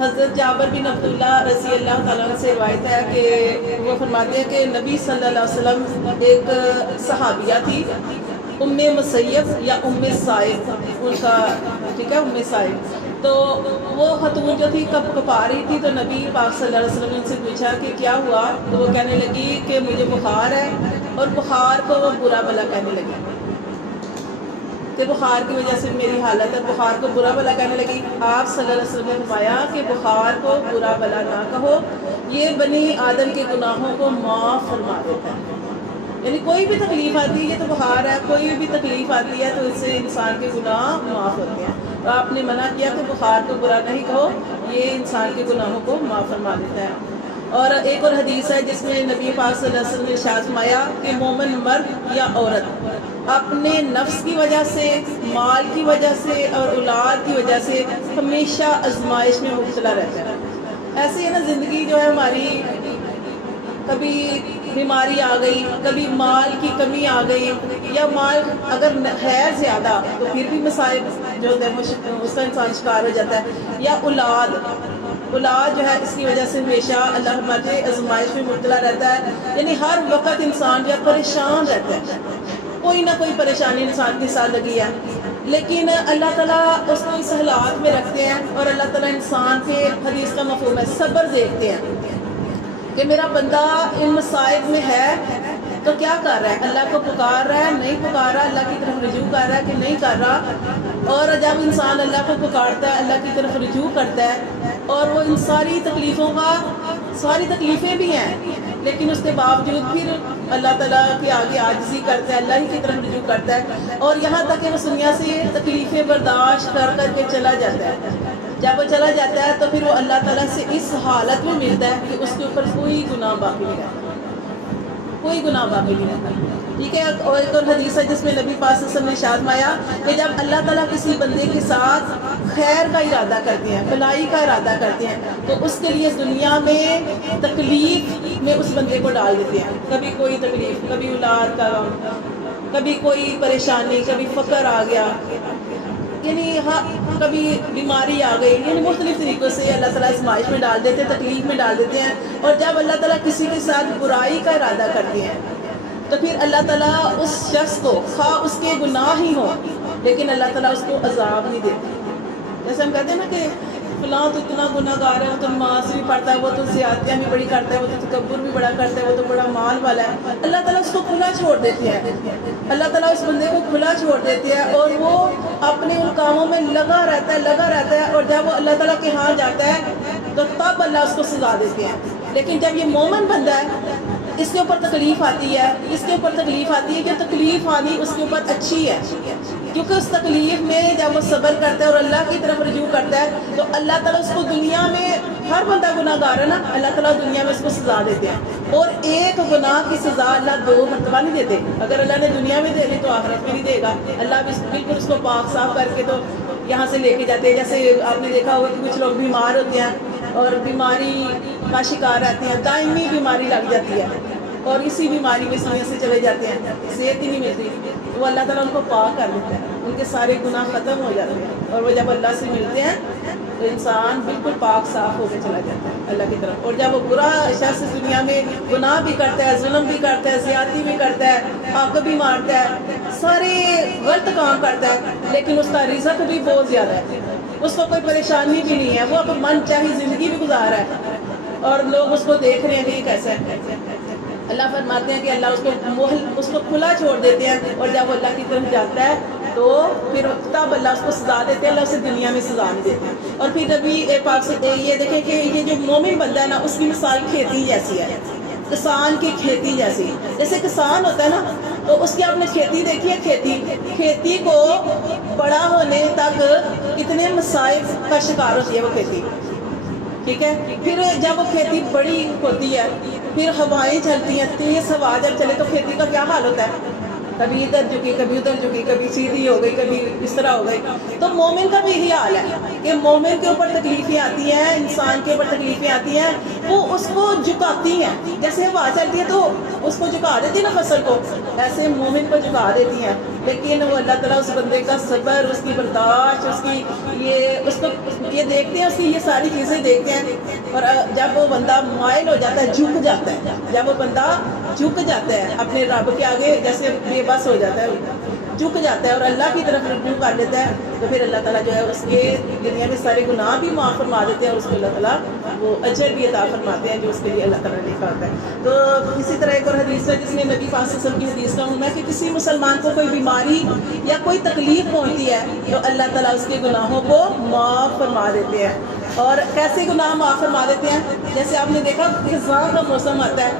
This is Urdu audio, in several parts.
حضرت جابر بن عبداللہ رضی اللہ تعالیٰ عنہ سے روایت ہے کہ وہ فرماتے ہیں کہ نبی صلی اللہ علیہ وسلم ایک صحابیہ تھی، ام مسیب یا ام صائب ان کا، ٹھیک ہے، ام صائب. تو وہ خاتون جو تھی کب کپا رہی تھی، تو نبی پاک صلی اللہ علیہ وسلم نے ان سے پوچھا کہ کیا ہوا، تو وہ کہنے لگی کہ مجھے بخار ہے، اور بخار کو وہ برا بھلا کہنے لگی کہ بخار کی وجہ سے میری حالت ہے، بخار کو برا بھلا کہنے لگی. آپ صلی اللہ علیہ وسلم نے فرمایا کہ بخار کو برا بھلا نہ کہو، یہ بنی آدم کے گناہوں کو معاف فرما دیتا ہے. یعنی کوئی بھی تکلیف آتی ہے، یہ تو بخار ہے، کوئی بھی تکلیف آتی ہے تو اس سے انسان کے گناہ معاف ہوتے ہیں. تو آپ نے منع کیا کہ بخار کو برا نہیں کہو، یہ انسان کے گناہوں کو معاف فرما دیتا ہے. اور ایک اور حدیث ہے جس میں نبی پاک صلی اللہ علیہ وسلم نے ارشاد فرمایا کہ مومن مرد یا عورت اپنے نفس کی وجہ سے، مال کی وجہ سے اور اولاد کی وجہ سے ہمیشہ آزمائش میں مبتلا رہتا ہے. ایسے ہے نا زندگی جو ہے ہماری، کبھی بیماری آ گئی، کبھی مال کی کمی آ گئی، یا مال اگر ہے زیادہ تو پھر بھی مصائب جو ہوتے ہیں اس کا انسان شکار ہو جاتا ہے. یا اولاد جو ہے اس کی وجہ سے ہمیشہ اللہ ہمارے آزمائش میں مبتلا رہتا ہے. یعنی ہر وقت انسان جو ہے پریشان رہتا ہے، کوئی نہ کوئی پریشانی انسان کے ساتھ لگی ہے. لیکن اللہ تعالیٰ اس کو اس حالات میں رکھتے ہیں، اور اللہ تعالیٰ انسان کے، حدیث کا مفہوم ہے صبر، دیکھتے ہیں کہ میرا بندہ ان مصائب میں ہے تو کیا کر رہا ہے، اللہ کو پکار رہا ہے، نہیں پکار رہا، اللہ کی طرف رجوع کر رہا ہے کہ نہیں کر رہا. اور جب انسان اللہ کو پکارتا ہے، اللہ کی طرف رجوع کرتا ہے، اور وہ ان ساری تکلیفوں کا، ساری تکلیفیں بھی ہیں لیکن اس کے باوجود پھر اللہ تعالیٰ کے آگے عاجزی کرتا ہے، اللہ ہی کی طرف رجوع کرتا ہے، اور یہاں تک کہ وہ دنیا سے تکلیفیں برداشت کر کر کے چلا جاتا ہے. جب وہ چلا جاتا ہے تو پھر وہ اللہ تعالیٰ سے اس حالت میں ملتا ہے کہ اس کے اوپر کوئی گناہ باقی نہیں رہتا، کوئی گناہ باقی نہیں رہتا. ٹھیک ہے. اور ایک اور حدیث ہے جس میں نبی پاک صلی اللہ علیہ وسلم نے ارشاد فرمایا کہ جب اللہ تعالیٰ کسی بندے کے ساتھ خیر کا ارادہ کرتے ہیں، بھلائی کا ارادہ کرتے ہیں، تو اس کے لیے دنیا میں تکلیف میں اس بندے کو ڈال دیتے ہیں. کبھی کوئی تکلیف، کبھی اولاد کا غم، کبھی کوئی پریشانی، کبھی فقر آ گیا، یعنی کبھی بیماری آ گئی، یعنی مختلف طریقوں سے اللہ تعالیٰ آزمائش میں ڈال دیتے ہیں، تکلیف میں ڈال دیتے ہیں. اور جب اللہ تعالیٰ کسی کے ساتھ برائی کا ارادہ کرتے ہیں تو پھر اللہ تعالیٰ اس شخص کو، خواہ اس کے گناہ ہی ہوں لیکن اللہ تعالیٰ اس کو عذاب نہیں دیتے. جیسے ہم کہتے ہیں نا کہ فلاں تو اتنا گناہ گار ہے، وہ تو نماز بھی پڑھتا ہے، وہ تو زیادتیاں بھی بڑی کرتا ہے، وہ تو تکبر بھی بڑا کرتا ہے، وہ تو بڑا مال والا ہے. اللہ تعالیٰ اس کو کھلا چھوڑ دیتے ہیں، اللہ تعالیٰ اس بندے کو کھلا چھوڑ دیتے ہیں، اور وہ اپنے ان کاموں میں لگا رہتا ہے. اور جب وہ اللہ تعالیٰ کے ہاں جاتا ہے تو تب اللہ اس کو سزا دیتے ہیں. لیکن جب یہ مومن بندہ ہے، اس کے اوپر تکلیف آتی ہے، کہ تکلیف آنی اس کے اوپر اچھی ہے، کیونکہ اس تکلیف میں جب وہ صبر کرتا ہے اور اللہ کی طرف رجوع کرتا ہے تو اللہ تعالیٰ اس کو دنیا میں، ہر بندہ گناہ گار ہے نا، اللہ تعالیٰ دنیا میں اس کو سزا دیتے ہیں. اور ایک گناہ کی سزا اللہ 2 مرتبہ نہیں دیتے. اگر اللہ نے دنیا میں دے دی تو آخرت میں نہیں دے گا. اللہ بھی بالکل اس کو پاک صاف کر کے تو یہاں سے لے کے جاتے ہیں. جیسے آپ نے دیکھا ہوگا کہ کچھ لوگ بیمار ہوتے ہیں اور بیماری کا شکار رہتے ہیں، دائمی بیماری لگ جاتی ہے اور اسی بیماری میں دنیا سے چلے جاتے ہیں، صحت ہی نہیں ملتی. وہ اللہ تعالیٰ ان کو پاک کر دیتا ہے، ان کے سارے گناہ ختم ہو جاتے ہیں، اور وہ جب اللہ سے ملتے ہیں تو انسان بالکل پاک صاف ہو کے چلا جاتا ہے اللہ کی طرف. اور جب وہ برا شخص دنیا میں گناہ بھی کرتا ہے، ظلم بھی کرتا ہے، زیادتی بھی کرتا ہے، حق بھی مارتا ہے، سارے غلط کام کرتا ہے، لیکن اس کا رزق بھی بہت زیادہ ہے، اس کو کوئی پریشانی بھی نہیں ہے، وہ اپنا من چاہی زندگی بھی گزار رہا ہے، اور لوگ اس کو دیکھ رہے ہیں کہ یہ کیسا ہے. اللہ فرماتے ہیں کہ اللہ اس کو کھلا چھوڑ دیتے ہیں، اور جب وہ اللہ کی طرف جاتا ہے تو پھر تب اللہ اس کو سزا دیتے ہیں، اللہ اسے دنیا میں سزا نہیں دیتے. اور پھر نبی پاک سے یہ دیکھیں کہ یہ جو مومن بندہ ہے نا، اس کی مثال کھیتی جیسی ہے، کسان کی کھیتی جیسی. جیسے کسان ہوتا ہے نا تو اس کی آپ نے کھیتی دیکھی ہے، کھیتی کو بڑا ہونے تک کتنے مصائب کا شکار ہوتی ہے وہ کھیتی. ٹھیک ہے. پھر جب وہ کھیتی بڑی ہوتی ہے، پھر ہوائیں چلتی ہیں، تیز ہوا جب چلے تو کھیتی کا کیا حال ہوتا ہے، کبھی ادھر جھکی کبھی ادھر جھکی، کبھی سیدھی ہو گئی کبھی اس طرح ہو گئی. تو مومن کا بھی یہی حال ہے کہ مومن کے اوپر تکلیفیں آتی ہیں، انسان کے اوپر تکلیفیں آتی ہیں، وہ اس کو جھکاتی ہیں. جیسے ہوا چلتی ہے تو اس کو جھکا دیتی ہے نا فصل کو، ایسے مومن کو جھکا دیتی ہیں. لیکن وہ اللہ تعالیٰ اس بندے کا صبر، اس کی برداشت، اس کو یہ دیکھتے ہیں، اس کی یہ ساری چیزیں دیکھتے ہیں. اور جب وہ بندہ مائل ہو جاتا ہے، جھک جاتا ہے، جب وہ بندہ جھک جاتا ہے اپنے رب کے آگے، جیسے بے بس ہو جاتا ہے، جھک جاتا ہے اور اللہ کی طرف رجوع کر لیتا ہے، تو پھر اللہ تعالیٰ جو ہے اس کے دنیا میں سارے گناہ بھی معاف فرما دیتے ہیں، اور اس کو اللہ تعالیٰ وہ اجر بھی عطا فرماتے ہیں جو اس کے لیے اللہ تعالیٰ نے لکھا ہوتا ہے. تو اسی طرح ایک اور حدیث ہے جس میں نبی پاک صلی اللہ علیہ وسلم کی حدیث کا عموم ہے کہ کسی مسلمان کو کوئی بیماری یا کوئی تکلیف پہنچتی ہے تو اللہ تعالیٰ اس کے گناہوں کو معاف فرما دیتے ہیں. اور کیسے گناہ معاف فرما دیتے ہیں؟ جیسے آپ نے دیکھا خزاں کا موسم آتا ہے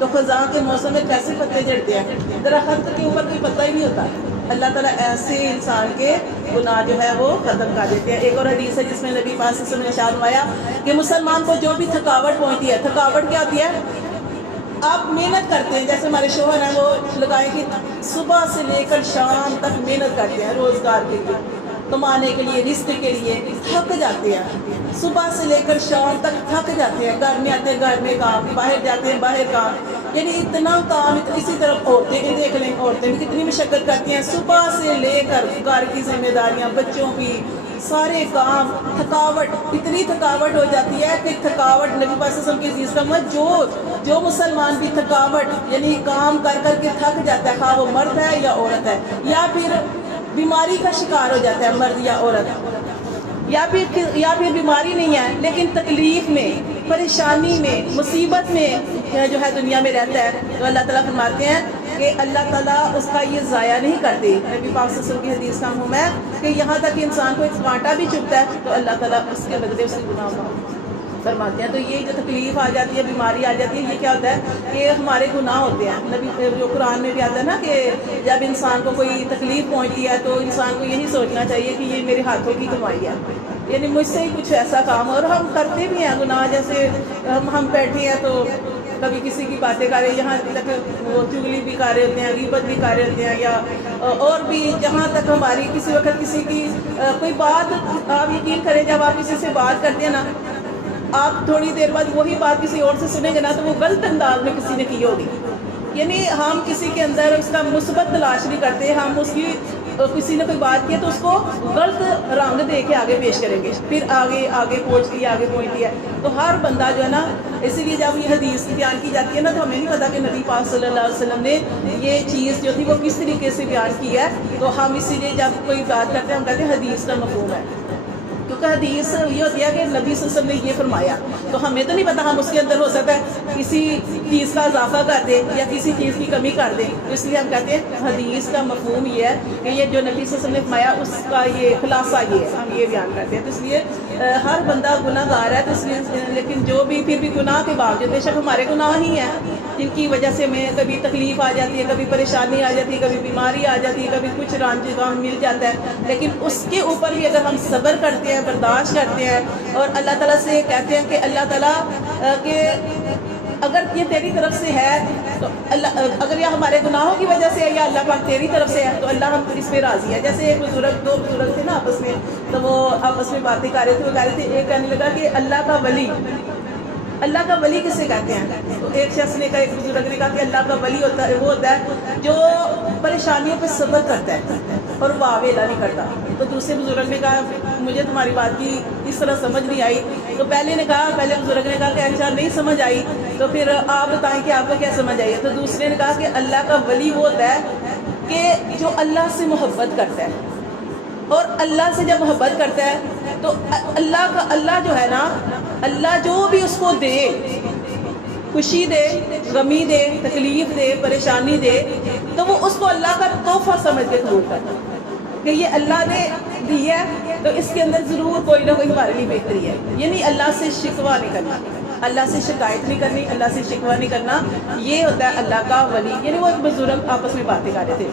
تو خزاں کے موسم میں کیسے پتے جھڑتے ہیں، درخت کے اوپر کوئی پتہ ہی نہیں ہوتا. اللہ تعالیٰ ایسے انسان کے گناہ جو ہے وہ ختم کر دیتے ہیں. ایک اور حدیث ہے جس میں نبی پاک صلی اللہ علیہ وسلم نے ارشاد فرمایا کہ مسلمان کو جو بھی تھکاوٹ پہنچتی ہے، تھکاوٹ کیا ہوتی ہے؟ آپ محنت کرتے ہیں، جیسے ہمارے شوہر ہیں وہ لگائیں کہ صبح سے لے کر شام تک محنت کرتے ہیں روزگار کے لیے، کمانے کے لیے، رزق کے لیے، تھک جاتے ہیں، صبح سے لے کر شام تک تھک جاتے ہیں، گھر میں آتے ہیں گھر میں کام، باہر جاتے ہیں باہر کام، یعنی اتنا کام. اسی طرف عورتیں دیکھ لیں، عورتیں بھی کتنی مشقت کرتی ہیں، صبح سے لے کر گھر کی ذمہ داریاں، بچوں کی، سارے کام، تھکاوٹ، اتنی تھکاوٹ ہو جاتی ہے کہ تھکاوٹ نبی پاک صلی اللہ علیہ وسلم کی حدیث کا مطلب جو مسلمان بھی تھکاوٹ یعنی کام کر کر کے تھک جاتا ہے، خواہ وہ مرد ہے یا عورت ہے، یا پھر بیماری کا شکار ہو جاتا ہے مرد یا عورت، یا پھر بیماری نہیں ہے لیکن تکلیف میں، پریشانی میں، مصیبت میں جو ہے دنیا میں رہتا ہے، تو اللہ تعالیٰ فرماتے ہیں کہ اللہ تعالیٰ اس کا یہ ضائع نہیں کرتے. نبی پاک صلی اللہ علیہ وسلم کی حدیث کا مفہوم ہے کہ یہاں تک کہ انسان کو ایک کانٹا بھی چبھتا ہے تو اللہ تعالیٰ اس کے بدلے اس کے گناہ معاف فرماتے ہیں. تو یہ جو تکلیف آ جاتی ہے، بیماری آ جاتی ہے، یہ کیا ہوتا ہے کہ ہمارے گناہ ہوتے ہیں. نبی جو قرآن میں بھی آتا ہے نا کہ جب انسان کو کوئی تکلیف پہنچتی ہے تو انسان کو یہی سوچنا چاہیے کہ یہ میرے ہاتھوں کی کمائی ہے، یعنی مجھ سے ہی کچھ ایسا کام ہو. اور ہم کرتے بھی ہیں گناہ، جیسے ہم بیٹھے ہیں تو کبھی کسی کی باتیں کر رہے ہیں، یہاں تک وہ چغلی بھی کر رہے ہوتے ہیں، غیبت بھی کر رہے ہوتے ہیں، یا اور بھی جہاں تک ہماری کسی وقت کسی کی کوئی بات، آپ یقین کریں جب آپ کسی سے بات کرتے ہیں نا، آپ تھوڑی دیر بعد وہی بات کسی اور سے سنیں گے نا تو وہ غلط انداز میں کسی نے کی ہوگی. یعنی ہم کسی کے اندر اس کا مثبت تلاش نہیں کرتے، ہم اس کی کسی نے کوئی بات کی تو اس کو غلط رنگ دے کے آگے پیش کریں گے، پھر آگے پہنچتی ہے. تو ہر بندہ جو ہے نا، اسی لیے جب یہ حدیث بیان کی جاتی ہے نا تو ہمیں نہیں پتا کہ نبی پاک صلی اللہ علیہ وسلم نے یہ چیز جو تھی وہ کس طریقے سے بیان کی ہے. تو ہم اسی لیے جب کوئی بات کرتے ہیں ہم کہتے ہیں حدیث کا مفہوم ہے، کیونکہ حدیث یہ ہوتی ہے کہ نبی صلی اللہ علیہ وسلم نے یہ فرمایا. تو ہمیں تو نہیں پتا، ہم اس کے اندر ہو سکتا ہے کسی چیز کا اضافہ کر دیں یا کسی چیز کی کمی کر دیں. تو اس لیے ہم کہتے ہیں حدیث کا مفہوم یہ ہے کہ یہ جو نبی صلی اللہ علیہ وسلم نے فرمایا اس کا یہ خلاصہ یہ ہے، ہم یہ بیان کرتے ہیں. تو اس لیے ہر بندہ گناہ گار ہے، تو اس لیے لیکن جو بھی پھر بھی گناہ کے باوجود بے شک ہمارے گناہ ہی ہیں جن کی وجہ سے ہمیں کبھی تکلیف آ جاتی ہے، کبھی پریشانی آ جاتی ہے، کبھی بیماری آ جاتی ہے، کبھی کچھ رنج غم مل جاتا ہے. لیکن اس کے اوپر بھی اگر ہم صبر کرتے ہیں، برداشت کرتے ہیں اور اللہ تعالیٰ سے کہتے ہیں کہ اللہ تعالیٰ کہ اگر یہ تیری طرف سے ہے تو اللہ، اگر یہ ہمارے گناہوں کی وجہ سے ہے یا اللہ پاک تیری طرف سے ہے تو اللہ ہم اس پہ راضی ہے. جیسے ایک دو بزرگ تھے نا آپس میں، تو وہ آپس میں باتیں کر رہے تھے، وہ کہہ رہے تھے، ایک کہنے لگا کہ اللہ کا ولی کسے کہتے ہیں؟ تو ایک شخص نے کہا، ایک بزرگ نے کہا کہ اللہ کا ولی ہوتا ہے وہ ہوتا ہے جو پریشانیوں پہ صبر کرتا ہے اور واویلا نہیں کرتا. تو دوسرے بزرگ نے کہا مجھے تمہاری بات کی اس طرح سمجھ نہیں آئی. تو پہلے بزرگ نے کہا کہ اچھا نہیں سمجھ آئی تو پھر آپ بتائیں کہ آپ کو کیا سمجھ آئی ہے. تو دوسرے نے کہا کہ اللہ کا ولی وہ ہوتا ہے کہ جو اللہ سے محبت کرتا ہے، اور اللہ سے جب محبت کرتا ہے تو اللہ جو ہے نا، اللہ جو بھی اس کو دے، خوشی دے، غمی دے، تکلیف دے، پریشانی دے، تو وہ اس کو اللہ کا تحفہ سمجھ کے قبول کرتا ہے کہ یہ اللہ نے دی ہے تو اس کے اندر ضرور کوئی نہ کوئی ہمارے لیے بہتری ہے. یعنی اللہ سے شکوہ نہیں کرنا، اللہ سے شکایت نہیں کرنی، اللہ سے شکوہ نہیں کرنا، یہ ہوتا ہے اللہ کا ولی. یعنی وہ ایک بزرگ آپس میں باتیں کر رہے تھے.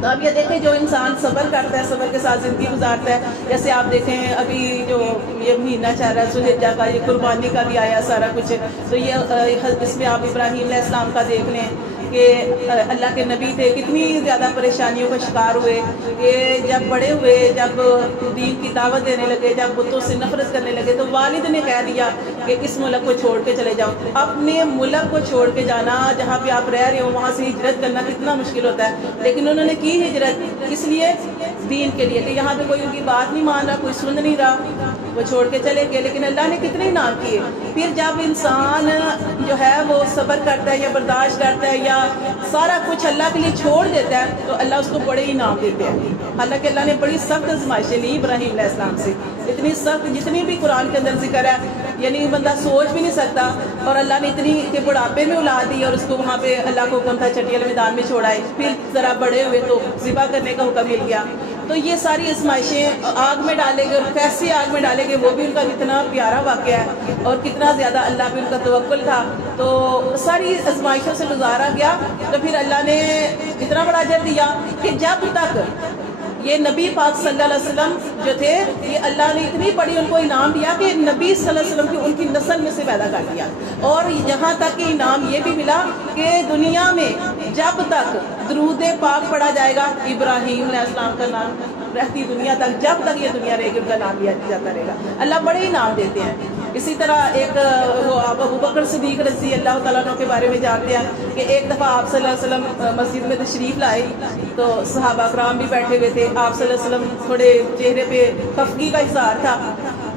تو اب یہ دیکھیں جو انسان صبر کرتا ہے، صبر کے ساتھ زندگی گزارتا ہے، جیسے آپ دیکھیں ابھی جو یہ مہینہ چل رہا ہے ذوالحجہ کا، یہ قربانی کا بھی آیا سارا کچھ. تو یہ اس میں آپ ابراہیم علیہ السلام کا دیکھ لیں کہ اللہ کے نبی تھے، کتنی زیادہ پریشانیوں کا شکار ہوئے کہ جب بڑے ہوئے، جب دین کی دعوت دینے لگے، جب بتوں سے نفرت کرنے لگے تو والد نے کہہ دیا کہ اس ملک کو چھوڑ کے چلے جاؤ۔ اپنے ملک کو چھوڑ کے جانا، جہاں پہ آپ رہ رہے ہو وہاں سے ہجرت کرنا کتنا مشکل ہوتا ہے، لیکن انہوں نے کی ہجرت اس لیے، دین کے لیے، کہ یہاں پہ کوئی ان کی بات نہیں مان رہا، کوئی سن نہیں رہا، وہ چھوڑ کے چلے گئے۔ لیکن اللہ نے کتنے انعام کیے۔ پھر جب انسان جو ہے وہ صبر کرتا ہے یا برداشت کرتا ہے یا سارا کچھ اللہ کے لیے چھوڑ دیتا ہے تو اللہ اس کو بڑے انعام دیتے ہیں۔ حالانکہ اللہ نے بڑی سخت آزمائشیں لی ابراہیم علیہ السلام سے، اتنی سخت جتنی بھی قرآن کے اندر ذکر ہے، یعنی بندہ سوچ بھی نہیں سکتا، اور اللہ نے اتنی کہ بڑھاپے میں اولاد دی اور اس کو وہاں پہ اللہ کو حکم تھا چٹیل میدان میں چھوڑائے، پھر ذرا بڑے ہوئے تو ذبح کرنے کا حکم مل گیا۔ تو یہ ساری آزمائشیں آگ میں ڈالیں گے، اور کیسی آگ میں ڈالیں گے وہ بھی ان کا کتنا پیارا واقعہ ہے، اور کتنا زیادہ اللہ پہ ان کا توکل تھا۔ تو ساری آزمائشوں سے گزارا گیا، تو پھر اللہ نے اتنا بڑا اجر دیا کہ جب تک یہ نبی پاک صلی اللہ علیہ وسلم جو تھے، یہ اللہ نے اتنی بڑی ان کو انعام دیا کہ نبی صلی اللہ علیہ وسلم کی ان کی نسل میں سے پیدا کر دیا، اور یہاں تک کہ انعام یہ بھی ملا کہ دنیا میں جب تک درود پاک پڑھا جائے گا، ابراہیم علیہ السلام کا نام رہتی دنیا تک، جب تک یہ دنیا رہے گی ان کا نام لیا جاتا رہے گا۔ اللہ بڑے انعام دیتے ہیں۔ اسی طرح ایک وہ آپ ابو بکر صدیق رضی اللہ تعالیٰ عنہ کے بارے میں جانتے ہیں کہ ایک دفعہ آپ صلی اللہ علیہ وسلم مسجد میں تشریف لائے، تو صحابہ کرام بھی بیٹھے ہوئے تھے، آپ صلی اللہ علیہ وسلم تھوڑے چہرے پہ خفگی کا اظہار تھا،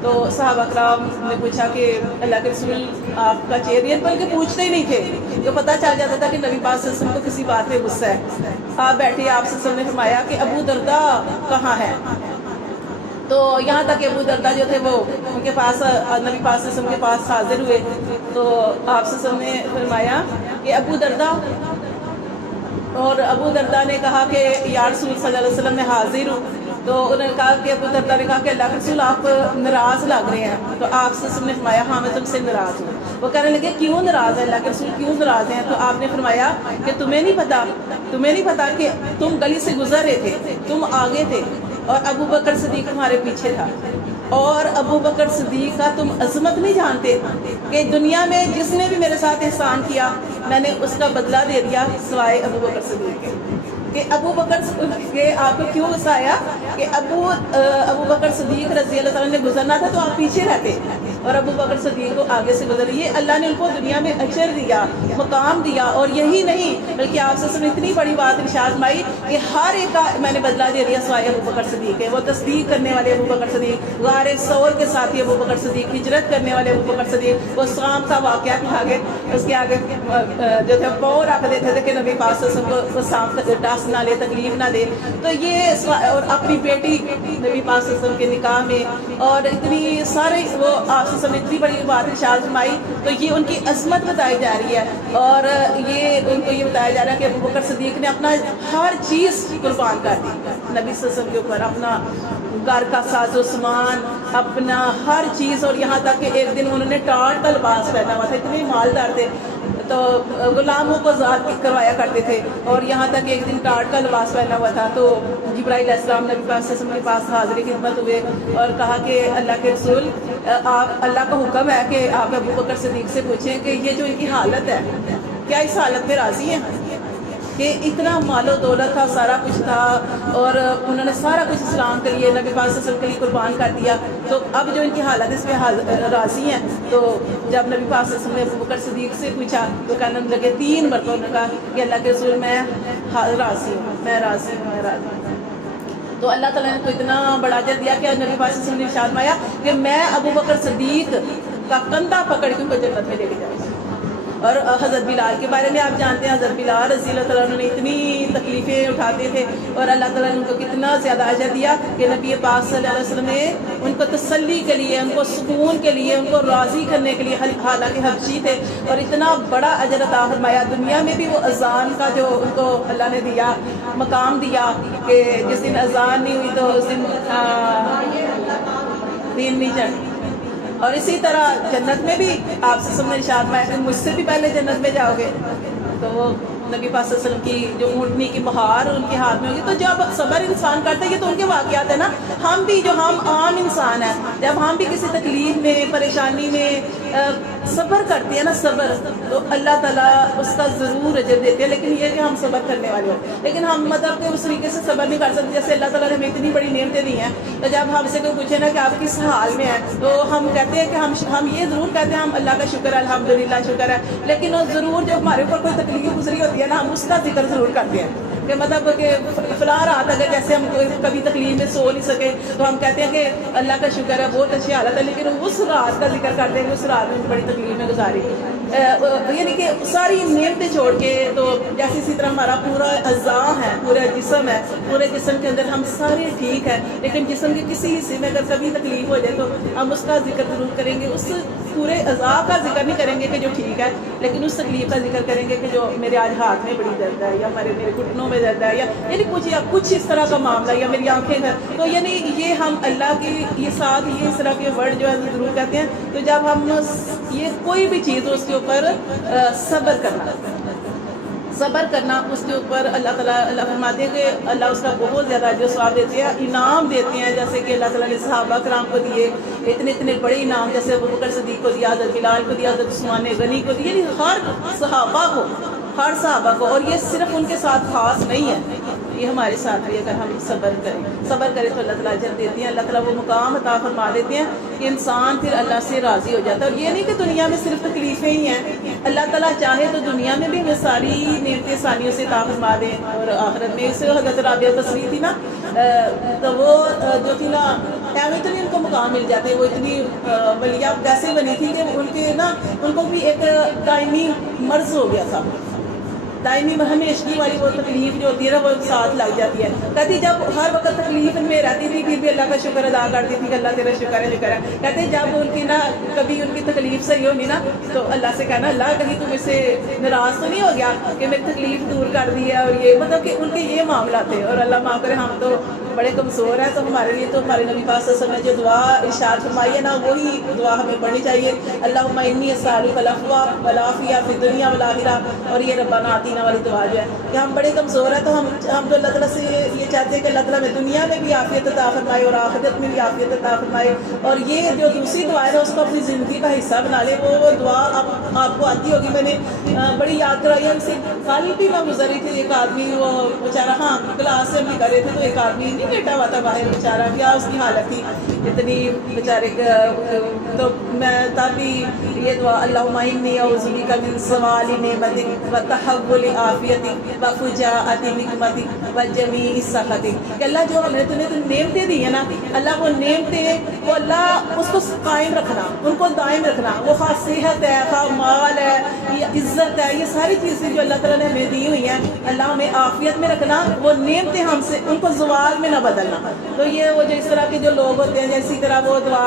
تو صحابہ کرام نے پوچھا کہ اللہ کے رسول آپ کا چہرہ، بلکہ پوچھتے ہی نہیں تھے، تو پتہ چل جاتا تھا کہ نبی پاک صلی اللہ علیہ وسلم کو کسی بات پہ غصہ ہے۔ آپ بیٹھے، آپ صلی اللہ علیہ وسلم نے فرمایا کہ ابو دردہ کہاں ہے؟ تو یہاں تک کہ ابو دردہ جو تھے وہ ان کے پاس نبی پاک صلی اللہ علیہ وسلم کے پاس حاضر ہوئے، تو آپ صلی اللہ علیہ وسلم نے فرمایا کہ ابو دردہ، اور ابو دردہ نے کہا کہ یا رسول صلی اللہ علیہ وسلم میں حاضر ہوں۔ تو انہوں نے کہا کہ ابو دردہ نے کہا کہ اللہ کے رسول آپ ناراض لگ رہے ہیں، تو آپ صلی اللہ علیہ وسلم نے فرمایا ہاں میں تم سے ناراض ہوں۔ وہ کہنے لگے کیوں ناراض ہے اللہ کے رسول، کیوں ناراض ہیں؟ تو آپ نے فرمایا کہ تمہیں نہیں پتا کہ تم گلی سے گزر رہے تھے، تم آگے تھے اور ابو بکر صدیق تمہارے پیچھے تھا، اور ابو بکر صدیق کا تم عظمت نہیں جانتے کہ دنیا میں جس نے بھی میرے ساتھ احسان کیا میں نے اس کا بدلہ دے دیا سوائے ابو بکر صدیق کے۔ کہ ابو بکر کے آپ کو کیوں غصہ آیا کہ ابو بکر صدیق رضی اللہ تعالیٰ نے گزرنا تھا تو آپ پیچھے رہتے، اور ابو بکر صدیق کو آگے سے گزر۔ یہ اللہ نے ان کو دنیا میں اجر دیا، مقام دیا، اور یہی نہیں بلکہ آپ سے اتنی بڑی بات ارشاد فرمائی کہ ہر ایک کا میں نے بدلہ دے دیا سوائے ابو بکر صدیق کے۔ وہ تصدیق کرنے والے ابو بکر صدیق، غار ثور کے ساتھی ابو بکر صدیق، ہجرت کرنے والے ابو بکر صدیق، وہ شام کا واقعہ کے آگے اس کے آگے جو تھے پاؤں رکھ دیتے تھے کہ نبی پاک صلی اللہ علیہ وسلم کو شام تک ڈس نہ لے، تکلیف نہ دے۔ تو یہ اور اپنی بیٹی نبی پاک صلی اللہ علیہ وسلم کے نکاح میں، اور اتنی سارے وہ آپ سے سب اتنی بڑی بات ارشاد فرمائی، تو یہ ان کی عظمت بتائی جا رہی ہے، اور یہ ان کو یہ بتایا جا رہا ہے کہ ابو بکر صدیق نے اپنا ہر چیز قربان کر دی نبی صلی اللہ علیہ وسلم کے اوپر، اپنا گھر کا ساز و سامان، اپنا ہر چیز، اور یہاں تک کہ ایک دن انہوں نے ٹاٹ کا لباس پہنا ہوا تھا، اتنے مالدار تھے تو غلاموں کو آزاد کروایا کرتے تھے، اور یہاں تک ایک دن ٹاٹ کا لباس پہنا ہوا تھا۔ تو جبرائیل علیہ السلام نبی پاک صلی اللہ علیہ وسلم کے پاس حاضر خدمت ہوئے اور کہا کہ اللہ کے رسول آپ، اللہ کا حکم ہے کہ آپ ابو بکر صدیق سے پوچھیں کہ یہ جو ان کی حالت ہے کیا اس حالت میں راضی ہیں کہ اتنا مال و دولت تھا، سارا کچھ تھا، اور انہوں نے سارا کچھ اسلام کے لیے نبی پاک صلی اللہ علیہ وسلم کے لیے قربان کر دیا، تو اب جو ان کی حالت اس میں راضی ہیں؟ تو جب نبی پاک صلی اللہ علیہ وسلم نے ابو بکر صدیق سے پوچھا تو کہنے لگے 3 مرتبہ انہوں نے کہا کہ اللہ کے رسول میں راضی ہوں، میں راضی ہوں، میں راضی ہوں۔ تو اللہ تعالیٰ نے کو اتنا بڑا اجر دیا کہ نبی پاک صلی اللہ علیہ وسلم نے ارشاد فرمایا کہ میں ابو بکر صدیق کا کندھا پکڑ کے ان کو جنت میں لے کے جاؤں گا۔ اور حضرت بلال کے بارے میں آپ جانتے ہیں، حضرت بلال رضی اللہ تعالیٰ عنہ نے اتنی تکلیفیں اٹھاتے تھے، اور اللہ تعالیٰ نے ان کو کتنا زیادہ اجر دیا کہ نبی پاک صلی اللہ علیہ وسلم نے ان کو تسلی کے لیے، ان کو سکون کے لیے، ان کو راضی کرنے کے لیے، حالانکہ حبشی تھے، اور اتنا بڑا اجر عطا فرمایا۔ دنیا میں بھی وہ اذان کا جو ان کو اللہ نے دیا، مقام دیا کہ جس دن اذان نہیں ہوئی تو اس دن دین نہیں چڑھ۔ اور اسی طرح جنت میں بھی آپ سے سب نے ارشاد فرمایا کہ مجھ سے بھی پہلے جنت میں جاؤ گے، تو وہ نبی پاک صلی اللہ علیہ وسلم کی جو اونٹنی کی مہار ان کے ہاتھ میں ہوگی. تو جب صبر انسان کرتا ہے، یہ تو ان کے واقعات ہیں نا. ہم بھی جو ہم عام انسان ہیں، جب ہم بھی کسی تکلیف میں پریشانی میں صبر کرتے ہیں نا، صبر، تو اللہ تعالیٰ اس کا ضرور اجر دیتے ہیں. لیکن یہ کہ ہم صبر کرنے والے ہوں. لیکن ہم مطلب کہ اس طریقے سے صبر نہیں کر سکتے جیسے اللہ تعالیٰ نے ہمیں اتنی بڑی نعمتیں دی ہیں. تو جب ہم سے کوئی پوچھے نا کہ آپ کس حال میں ہیں، تو ہم کہتے ہیں کہ ہم یہ ضرور کہتے ہیں ہم اللہ کا شکر ہے، الحمدللہ شکر ہے. لیکن وہ ضرور جو ہمارے اوپر کوئی تکلیف گزری ہوتی ہے نا، ہم اس کا ذکر ضرور کرتے ہیں کہ مطلب کہ فلاں رات اگر جیسے ہم کبھی تکلیف میں سو نہیں سکے تو ہم کہتے ہیں کہ اللہ کا شکر ہے، بہت اچھی حالت ہے. لیکن اس رات کا ذکر کرتے ہیں کہ اس رات میں بڑی تکلیف میں گزاری، یعنی کہ ساری نعمتیں چھوڑ کے. تو جیسے اسی طرح ہمارا پورا اعضاء ہے، پورا جسم ہے، پورے جسم کے اندر ہم سارے ٹھیک ہیں، لیکن جسم کے کسی حصے میں اگر کبھی تکلیف ہو جائے تو ہم اس کا ذکر ضرور کریں گے. اس پورے اعضاء کا ذکر نہیں کریں گے کہ جو ٹھیک ہے، لیکن اس تکلیف کا ذکر کریں گے کہ جو میرے آج ہاتھ میں بڑی درد ہے، یا میرے گھٹنوں میں درد ہے، یعنی کچھ اس طرح کا معاملہ، یا میری آنکھیں ہیں. تو یعنی یہ ہم اللہ کی یہ ساتھ یہ اس طرح کے ورڈ جو ہے ضرور کہتے ہیں. تو جب ہم یہ کوئی بھی چیز ہو اس کے اوپر صبر کرنا اس کے اوپر اللہ تعالیٰ فرماتے ہیں کہ اللہ اس کا بہت زیادہ اجر و ثواب دیتے ہیں، انعام دیتے ہیں. جیسے کہ اللہ تعالیٰ نے صحابہ کرام کو دیے اتنے بڑے انعام، جیسے ابوبکر صدیق کو دیا، حضرت بلال کو دیا، حضرت عثمان غنی کو دیا، یعنی ہر صحابہ کو. اور یہ صرف ان کے ساتھ خاص نہیں ہے، یہ ہمارے ساتھ بھی اگر ہم صبر کریں تو اللہ تعالیٰ اجر دیتے ہیں. اللہ تعالیٰ وہ مقام عطا فرما دیتے ہیں کہ انسان پھر اللہ سے راضی ہو جاتا ہے. اور یہ نہیں کہ دنیا میں صرف تکلیفیں ہی ہیں، اللہ تعالیٰ چاہے تو دنیا میں بھی ہمیں ساری نعمتیں ثانیوں سے عطا فرما دیں. اور آخرت میں اس حضرت رابعہ تصویر تھی نا، تو وہ جو تھی نا اتنی ان کو مقام مل جاتے، وہ اتنی ولیہ کیسے بنی تھی کہ ان کو بھی ایک دائمی مرض ہو گیا تھا، دائمی ہمیشگی والی وہ تکلیف جو ہوتی ہے نا وہ ساتھ لگ جاتی ہے. کہتی جب ہر وقت تکلیف میں رہتی تھی پھر بھی اللہ کا شکر ادا کرتی تھی کہ اللہ تیرا شکر ہے. کہتے جب ان کی نا کبھی ان کی تکلیف صحیح ہونی نا تو اللہ سے کہنا اللہ کہیں تم اس سے ناراض تو نہیں ہو گیا کہ میری تکلیف دور کر دی ہے. اور یہ مطلب کہ ان کے یہ معاملہ تھے. اور اللہ معاف کرے ہم تو بڑے کمزور ہیں، تو ہمارے لیے تو ہمارے نبی پاک صلی اللہ علیہ وسلم نے جو دعا ارشاد فرمائی ہے نا وہی دعا ہمیں پڑھنی چاہیے. اللہم انی اسألک العفو والعافیہ فی الدنیا والآخرہ. اور یہ ربنا آتینا والی دعا جو ہے کہ ہم بڑے کمزور ہیں، تو ہم تو اللہ تعالیٰ سے یہ چاہتے ہیں کہ اللہ تعالیٰ میں دنیا میں بھی عافیت عطا فرمائے اور آخرت میں بھی عافیت عطا فرمائے. اور یہ جو دوسری دعا ہے نا اس کو اپنی زندگی کا حصہ بنا لے. وہ دعا آپ کو آتی ہوگی، میں نے بڑی یاد کرائی ہے. اسے کل بھی میں گزری تھی، ایک آدمی وہ بیچارہ کلاس سے ہم کر رہے تھے تو ایک آدمی نہیں بیٹھا ہوا تھا باہر، بیچارہ کیا اس کی حالت تھی اتنی بیچارے. تو میں تب بھی یہ دعا اللہم انی اعوذ بک من زوال نعمتک وتحول عافیتک وفجاءۃ نقمتک وجمیع سخطک. کہ اللہ جو ہم نے تمہیں نعمتیں دی ہیں نا، اللہ وہ نعمتیں وہ اللہ اس کو قائم رکھنا، ان کو دائم رکھنا. وہ خواہ صحت ہے، خواہ مال ہے، یہ عزت ہے، یہ ساری چیزیں جو اللہ تعالیٰ نے ہمیں دی ہوئی ہیں اللہ ہمیں عافیت میں رکھنا. وہ نعمتیں ہم سے ان کو زوال میں نہ بدلنا. تو یہ وہ جو اس طرح کے جو لوگ ہوتے ہیں، اسی طرح وہ دعا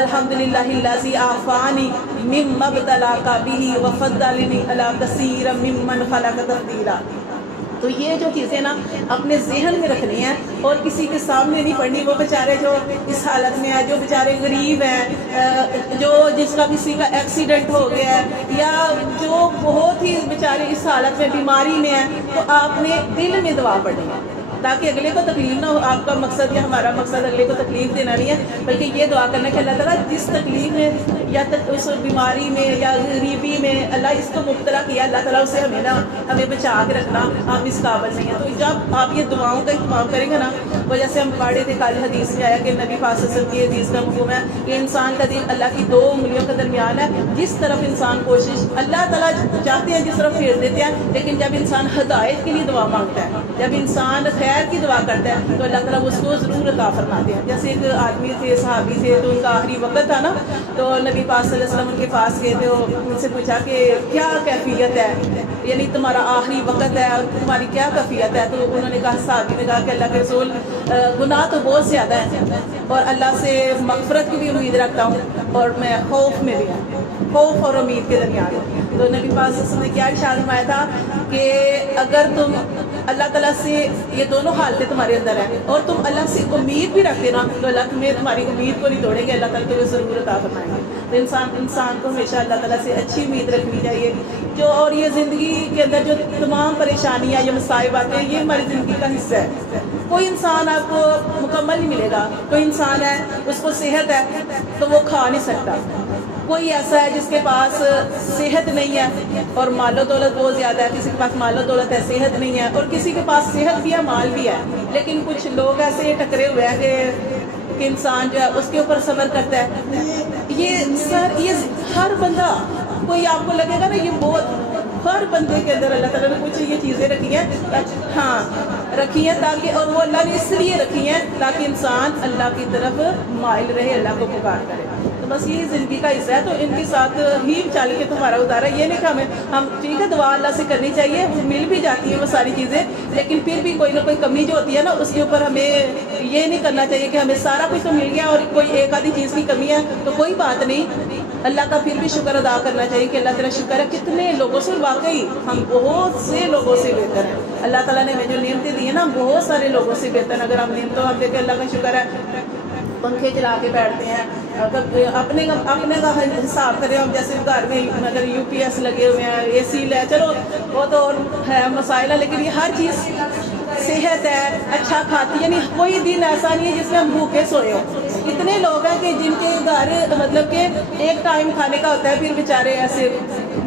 الحمدللہ الذی عافانی مما ابتلاک بہ وفضلنی علی کثیر ممن خلق تفضیلا. تو یہ جو چیزیں نا اپنے ذہن میں رکھنی ہیں اور کسی کے سامنے نہیں پڑھنی. وہ بیچارے جو اس حالت میں ہیں، جو بیچارے غریب ہیں، جو جس کا کسی کا ایکسیڈنٹ ہو گیا ہے، یا جو بہت ہی بیچارے اس حالت میں بیماری میں ہیں، تو آپ نے دل میں دعا پڑھنی ہے تاکہ اگلے کو تکلیف نہ ہو. آپ کا مقصد یا ہمارا مقصد اگلے کو تکلیف دینا نہیں ہے، بلکہ یہ دعا کرنا کہ اللہ تعالیٰ جس تکلیف میں یا اس بیماری میں یا غریبی میں اللہ اس کو مبتلا کیا، اللہ تعالیٰ اسے ہمیں بچا کے رکھنا. آپ اس قابل نہیں ہیں. تو جب آپ یہ دعاؤں کا اہتمام کریں گے نا، وہ جیسے ہم پڑھے تھے کل حدیث میں آیا کہ نبی پاک صلی اللہ علیہ وسلم کی حدیث کا مفہوم ہے کہ انسان کا دل اللہ کی 2 انگلیوں کے درمیان ہے. جس طرف انسان کوشش اللہ تعالیٰ چاہتے ہیں جس طرف پھیر دیتے ہیں، لیکن جب انسان ہدایت کے لیے دعا مانگتا ہے، جب انسان خیر کی دعا کرتا ہے تو اللہ تعالیٰ اس کو ضرور عطا فرماتے ہیں. جیسے ایک آدمی تھے، صحابی تھے، تو ان کا آخری وقت تھا نا، تو نبی پاک صلی اللہ علیہ وسلم ان کے پاس گئے تھے. ان سے پوچھا کہ کیا کیفیت ہے، یعنی تمہارا آخری وقت ہے اور تمہاری کیا کیفیت ہے. تو انہوں نے کہا، صحابی نے کہا کہ اللہ کے رسول گناہ تو بہت زیادہ ہیں اور اللہ سے مغفرت کی بھی امید رکھتا ہوں اور میں خوف میں بھی ہوں، خوف اور امید کے درمیان ہوں. تو نبی پاک صلی اللہ علیہ وسلم نے کیا ارشاد فرمایا تھا کہ اگر تم اللہ تعالیٰ سے یہ دونوں حالتیں تمہارے اندر ہیں اور تم اللہ سے امید بھی رکھتے نا تو اللہ تمہیں تمہاری امید کو نہیں توڑیں گے، اللہ تعالیٰ تمہیں ضرور عطا فرمائیں گے. تو انسان کو ہمیشہ اللہ تعالیٰ سے اچھی امید رکھنی چاہیے. جو اور یہ زندگی کے اندر جو تمام پریشانیاں یا مصائب آتے ہیں یہ ہماری زندگی کا حصہ ہے. کوئی انسان آپ کو مکمل نہیں ملے گا. کوئی انسان ہے اس کو صحت ہے تو وہ کھا نہیں سکتا. کوئی ایسا ہے جس کے پاس صحت نہیں ہے اور مال و دولت بہت زیادہ ہے. کسی کے پاس مال و دولت ہے صحت نہیں ہے, اور کسی کے پاس صحت بھی ہے مال بھی ہے. لیکن کچھ لوگ ایسے ٹکرے ہوئے ہیں کہ انسان جو ہے اس کے اوپر صبر کرتا ہے. یہ ہر بندہ, کوئی آپ کو لگے گا نا یہ بہت, ہر بندے کے اندر اللہ تعالیٰ نے کچھ یہ چیزیں رکھی ہیں, ہاں رکھی ہیں تاکہ, اور وہ اللہ نے اس لیے رکھی ہیں تاکہ انسان اللہ کی طرف مائل رہے, اللہ کو پکار کرے. تو بس یہ زندگی کا حصہ ہے. تو ان کے ساتھ ہی چل کے تمہارا گزارا. یہ نہیں کہ ہم ٹھیک ہے دعا اللہ سے کرنی چاہیے, مل بھی جاتی ہے وہ ساری چیزیں, لیکن پھر بھی کوئی نہ کوئی کمی جو ہوتی ہے نا اس کے اوپر ہمیں یہ نہیں کرنا چاہیے کہ ہمیں سارا کچھ تو مل گیا اور کوئی ایک آدھی چیز کی کمی ہے تو کوئی بات نہیں. اللہ کا پھر بھی شکر ادا کرنا چاہیے کہ اللہ تعالیٰ شکر ہے کتنے لوگوں سے, واقعی ہم بہت سے لوگوں سے بہتر ہیں. اللہ تعالیٰ نے ہمیں جو نعمتیں دی ہیں نا ہم بہت سارے لوگوں سے بہتر ہیں. اگر ہم نعمتوں ہم دیکھیں اللہ کا شکر ہے, پنکھے چلا کے بیٹھتے ہیں, اپنے کا حساب کریں. ہم جیسے گھر میں اگر یو پی ایس لگے ہوئے ہیں, اے سی ہے, چلو وہ تو اور ہے مسائل ہے, لیکن یہ ہر چیز, صحت ہے, اچھا کھاتی, یعنی کوئی دن ایسا نہیں ہے جس میں ہم بھوکے سوئے ہوں. اتنے لوگ ہیں کہ جن کے گھر مطلب کہ ایک ٹائم کھانے کا ہوتا ہے, پھر بیچارے ایسے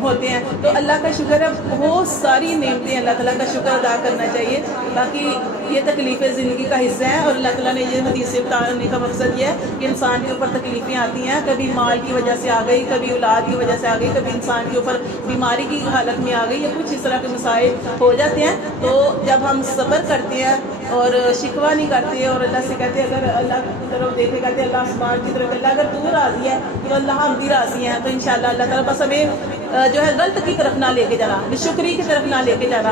ہوتے ہیں. تو اللہ کا شکر ہے, بہت ساری نعمتیں اللہ تعالیٰ کا شکر ادا کرنا چاہیے. باقی یہ تکلیفیں زندگی کا حصہ ہیں, اور اللہ تعالیٰ نے یہ حدیث سے بتانے کا مقصد یہ ہے کہ انسان کے اوپر تکلیفیں آتی ہیں. کبھی مال کی وجہ سے آ گئی, کبھی اولاد کی وجہ سے آ گئی, کبھی انسان کے اوپر بیماری کی حالت میں آ گئی, یا کچھ اس طرح کے مسائل ہو جاتے ہیں. تو جب ہم صبر کرتے ہیں اور شکوہ نہیں کرتے اور اللہ سے کہتے ہیں, اگر اللہ کی طرف دیکھے کہتے ہیں اللہ آسمان کی طرف, اللہ اگر تو راضی ہے تو اللہ ہم بھی راضی ہیں, تو انشاءاللہ اللہ تعالیٰ بس ہمیں جو ہے غلط کی طرف نہ لے کے جانا, شکری کی طرف نہ لے کے جانا.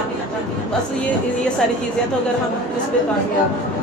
بس یہ ساری چیزیں ہیں. تو اگر ہم اس پہ کامیاب